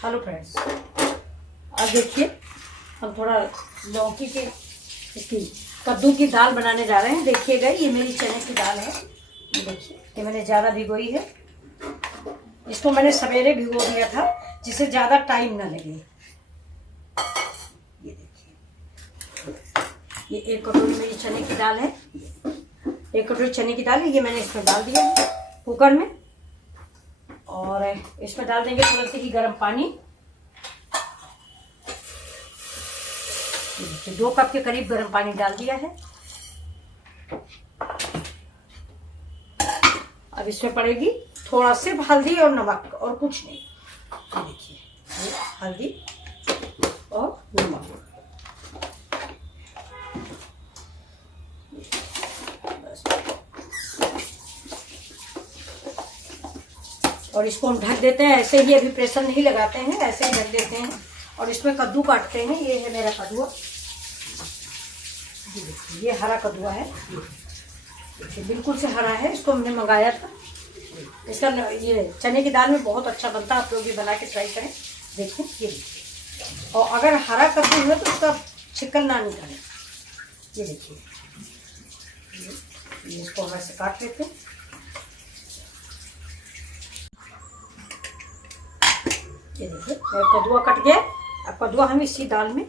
Hello friends, आज देखिए हम थोड़ा लौकी के इसकी कद्दू की दाल बनाने जा रहे हैं। देखिएगा, ये मेरी चने की दाल है। ये देखिए, ये मैंने ज़्यादा भिगोई है। इसको मैंने सवेरे भिगो दिया था जिससे ज़्यादा टाइम ना लगे। ये देखिए, ये 1 कटोरी मेरी चने की दाल है। 1 कटोरी चने की दाल है, ये मैंने इसमें डाल दिया है कुकर में। और इसमें डाल देंगे तुरंत ही गर्म पानी। 2 कप के करीब गर्म पानी डाल दिया है। अब इसमें पड़ेगी थोड़ा सिर्फ हल्दी और नमक और कुछ नहीं। ये देखिए, ये हल्दी और नमक। और इसको हम ढक देते हैं ऐसे ही, अभी प्रेशर नहीं लगाते हैं, ऐसे ही ढक देते हैं। और इसमें कद्दू काटते हैं। ये है मेरा कद्दू, ये देखिए, ये हरा कद्दूआ है। देखिए, बिल्कुल से हरा है। इसको हमने मंगाया था। इसका ये चने की दाल में बहुत अच्छा बनता है। आप लोग भी बना के ट्राई करें। देखिए, ये देखिए, और अगर हरा कद्दू है तो उसका छिकल ना निकालें। ये देखिए, ये इसको हम ऐसे काट लेते हैं। ये देखिए, कद्दूआ कट गया। अब कद्दूआ हम इसी दाल में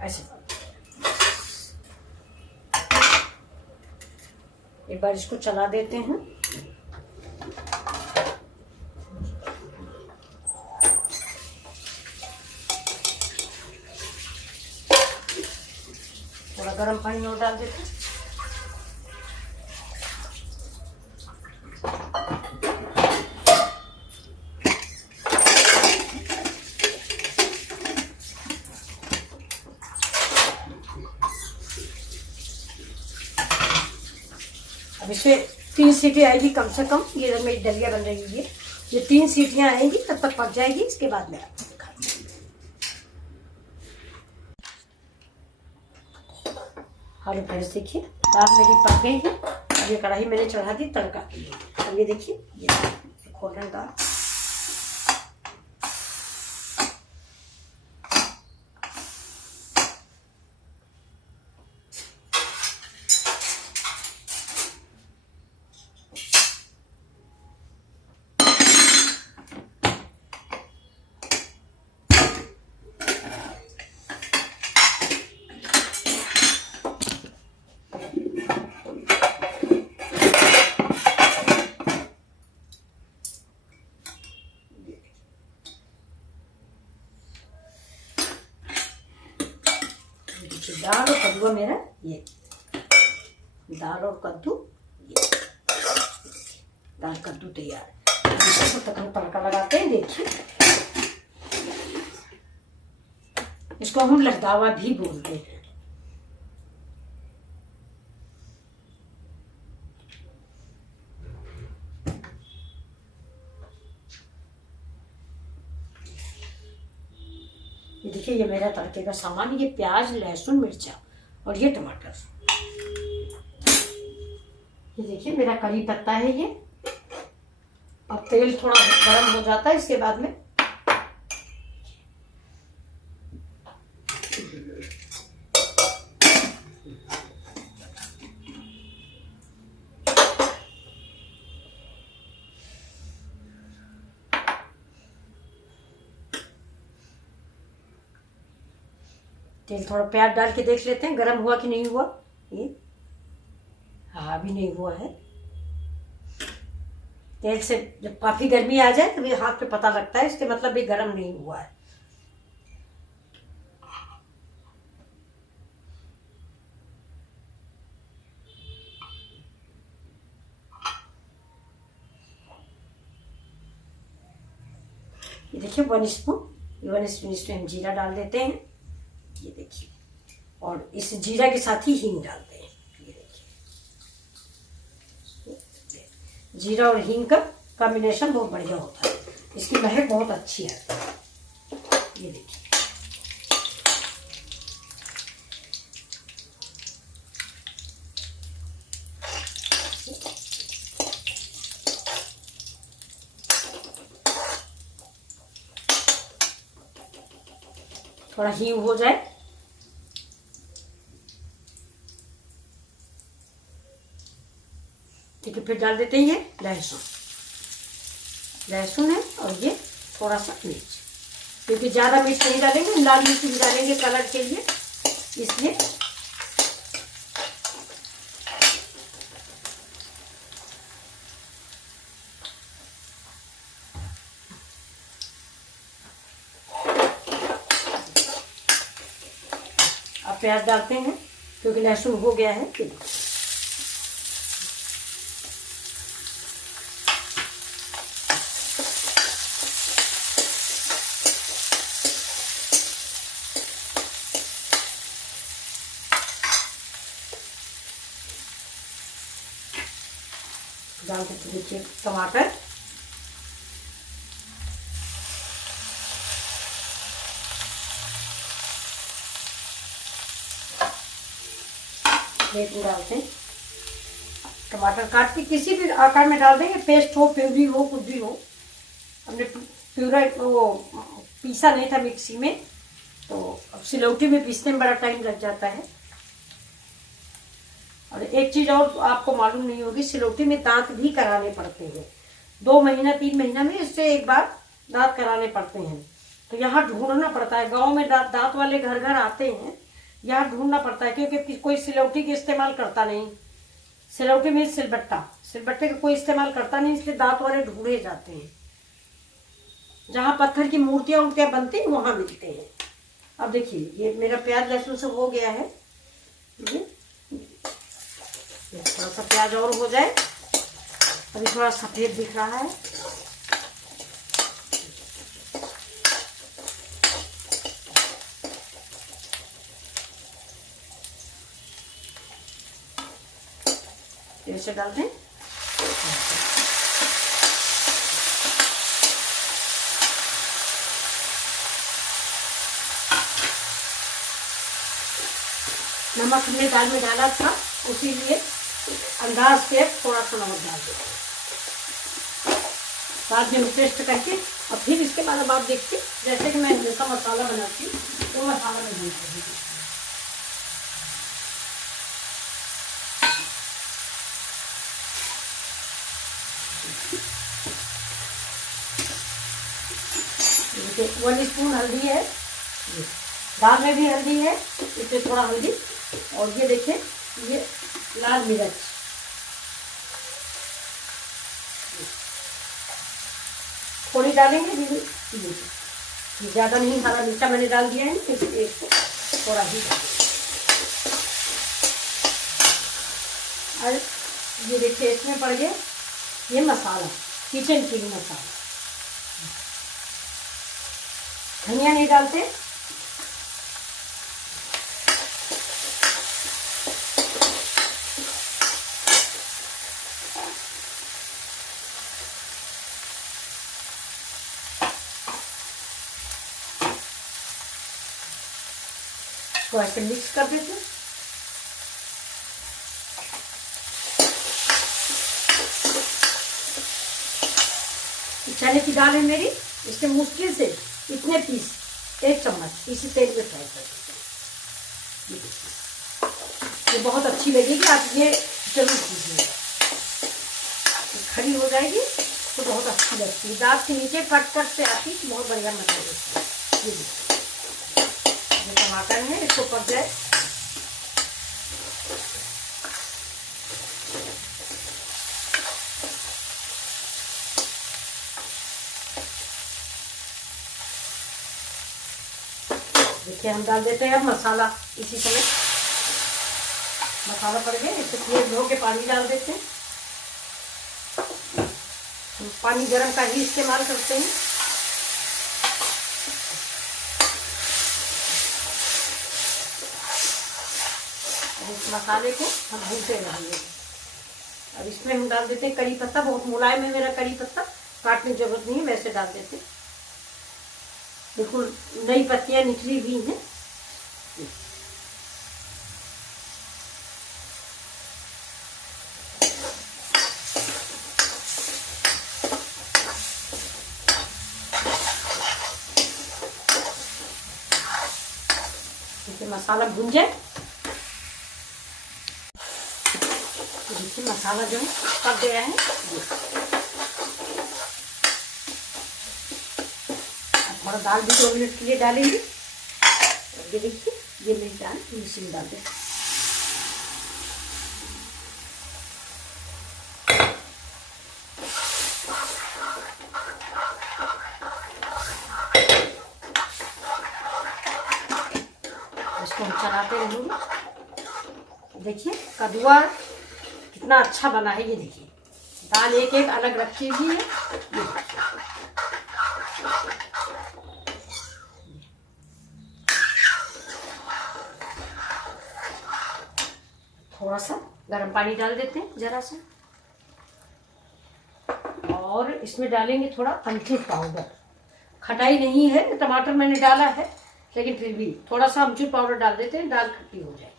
ऐसे एक बार इसको चला देते हैं। थोड़ा गर्म पानी और डाल देते हैं। अब इसमें 3 सीटी आएगी कम से कम। ये मेरी दलिया बन रही है। ये 3 सीटियां आएंगी, तब तक पक जाएगी। इसके बाद में आपको दिखाती हूँ। हेलो फ्रेंड्स, देखिए, दाल मेरी पक गई है। अब ये कढ़ाई मैंने चढ़ा दी तड़का के लिए। अब ये देखिए, ये खोल रहे हैं दाल। दाल और कद्दू मेरा, ये दाल और कद्दू, ये दाल कद्दू तैयार है। इसको तक हम तड़का लगाते हैं। देखिए, इसको हम लहदावा भी बोलते हैं। ये देखिए, ये मेरा तड़के का सामान। ये प्याज, लहसुन, मिर्चा और ये टमाटर। ये देखिए, मेरा करी पत्ता है ये। अब तेल थोड़ा गर्म हो जाता है इसके बाद में। तेल थोड़ा प्याज डाल के देख लेते हैं गर्म हुआ कि नहीं हुआ। ये हाँ, अभी नहीं हुआ है। तेल से जब काफी गर्मी आ जाए तभी हाथ पे पता लगता है, इसके मतलब भी गर्म नहीं हुआ है। ये देखिए, 1 स्पून इसमें जीरा डाल देते हैं। ये देखिए, और इस जीरा के साथ ही हींग डालते हैं। ये देखिए, जीरा और हींग का कॉम्बिनेशन बहुत बढ़िया होता है। इसकी महक बहुत अच्छी आती है। ये देखिए, थोड़ा हींग हो जाए। ठीक है, फिर डाल देते हैं ये लहसुन। लहसुन है और ये थोड़ा सा मिर्च, क्योंकि ज़्यादा मिर्च नहीं डालेंगे, लाल मिर्च भी डालेंगे कलर के लिए, इसलिए। अब प्याज डालते हैं क्योंकि लहसुन हो गया है। डाल देते देखिए टमाटर, डालते हैं टमाटर काट के, किसी भी आकार में डाल देंगे, पेस्ट हो, प्यूरी हो, कुछ भी हो। हमने प्यूरा वो पीसा नहीं था मिक्सी में, तो अब सिलौटी में पीसने में बड़ा टाइम लग जाता है। और एक चीज और आपको मालूम नहीं होगी, सिलौटी में दांत भी कराने पड़ते हैं। 2 महीना 3 महीना में इससे एक बार दांत कराने पड़ते हैं। तो यहाँ ढूंढना पड़ता है, गांव में दांत वाले घर घर आते हैं, यहाँ ढूंढना पड़ता है, क्योंकि कोई सिलौटी का इस्तेमाल करता नहीं। सिलौटी में सिलबट्टे का कोई इस्तेमाल करता नहीं, इसलिए दांत वाले ढूंढे जाते हैं। जहाँ पत्थर की मूर्तियाँ उर्तियाँ बनती हैं वहाँ मिलते हैं। अब देखिए ये मेरा प्याज लहसुन सब हो गया है। थोड़ा सा प्याज और हो जाए, अभी थोड़ा सफेद दिख रहा है। ऐसे डाल दें। नमक हमने दाल में डाला था, उसी लिए अंदाज से थोड़ा सा नमक डाल देते, बाद में टेस्ट करके। और फिर इसके बाद अब आप देखते, जैसे कि मैं हमेशा मसाला बनाती हूँ, तो मसाला में डालती हूँ। देखिए 1 स्पून हल्दी है, दाल में भी हल्दी है, इसमें थोड़ा हल्दी, और ये देखिए ये लाल मिर्च, थोड़ी डालेंगे, ज़्यादा नहीं, हरा मिर्चा मैंने डाल दिया है, इसलिए इसको थोड़ा ही डालेंगे। और ये देखिए इसमें पड़ गया ये मसाला, किचन किंग मसाला। धनिया नहीं डालते, तो ऐसे मिक्स कर देते। चने की दाल है मेरी, इससे मुश्किल से इतने पीस, 1 चम्मच इसी तेल में फ्राई कर देते हैं। ये बहुत अच्छी लगेगी, आप ये जरूर कीजिएगा। खड़ी हो जाएगी तो बहुत अच्छी लगती है, दांत के नीचे कट कट से आती है, बहुत बढ़िया मजा देती है। ये टमाटर है, इसको पक जाए। देखिए हम डाल देते हैं अब मसाला, इसी समय मसाला पड़ गया, इसे प्लेट धो के पानी डाल देते हैं। पानी गर्म का ही इस्तेमाल करते हैं। इस मसाले को हम भूनते रहेंगे। अब इसमें हम डाल देते हैं करी पत्ता, बहुत मुलायम है मेरा करी पत्ता, काटने की जरूरत नहीं है, वैसे डाल देते हैं। बिल्कुल नई पत्तियां निकली हुई हैं। देखिए मसाला भून जाए। देखिए मसाला जो है पक गया है। थोड़ा दाल भी 2 मिनट के लिए डालेंगे। ये देखिए ये मेरी दाल मिक्सी में डाल दें। इसको हम चलाते रहेंगे। देखिए कद्दुआ कितना अच्छा बना है। ये देखिए दाल एक एक अलग रखी हुई है। थोड़ा सा गर्म पानी डाल देते हैं जरा सा, और इसमें डालेंगे थोड़ा अमचूर पाउडर। खटाई नहीं है, टमाटर मैंने डाला है, लेकिन फिर भी थोड़ा सा अमचूर पाउडर डाल देते हैं, दाल खट्टी हो जाए।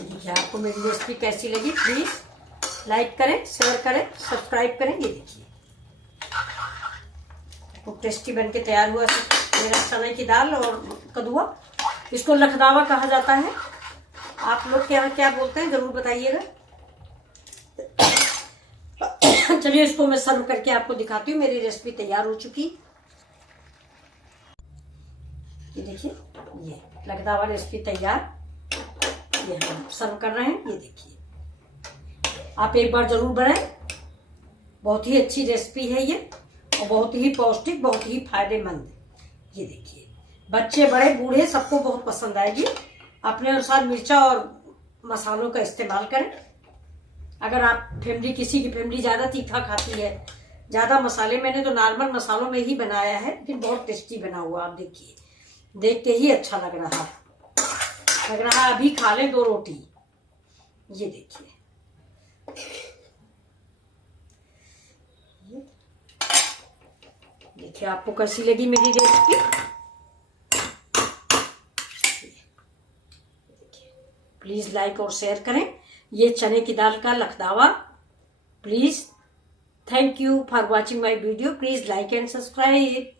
देखिए आपको मेरी रेसिपी कैसी लगी, प्लीज लाइक करें, शेयर करें, सब्सक्राइब करें। ये देखिए खूब टेस्टी बन के तैयार हुआ मेरा चने की दाल और कद्दुआ। इसको लखदावा कहा जाता है। आप लोग के यहाँ क्या बोलते हैं जरूर बताइएगा। चलिए इसको मैं सर्व करके आपको दिखाती हूँ। मेरी रेसिपी तैयार हो चुकी। ये देखिए ये लखदावा रेसिपी तैयार। ये हम सर्व कर रहे हैं। ये देखिए आप एक बार जरूर बनाएं। बहुत ही अच्छी रेसिपी है ये, और बहुत ही पौष्टिक, बहुत ही फायदेमंद। ये देखिए बच्चे बड़े बूढ़े सबको बहुत पसंद आएगी। अपने अनुसार मिर्चा और मसालों का इस्तेमाल करें। अगर आप फैमिली, किसी की फैमिली ज़्यादा तीखा खाती है, ज़्यादा मसाले, मैंने तो नॉर्मल मसालों में ही बनाया है, लेकिन बहुत टेस्टी बना हुआ। आप देखिए देख के ही अच्छा लग रहा अभी खा लें 2 रोटी। ये देखिए देखिए आपको कैसी लगी मेरी रेसिपी। प्लीज लाइक और शेयर करें। ये चने की दाल का लखदावा। Please thank you for watching my video. Please like and subscribe.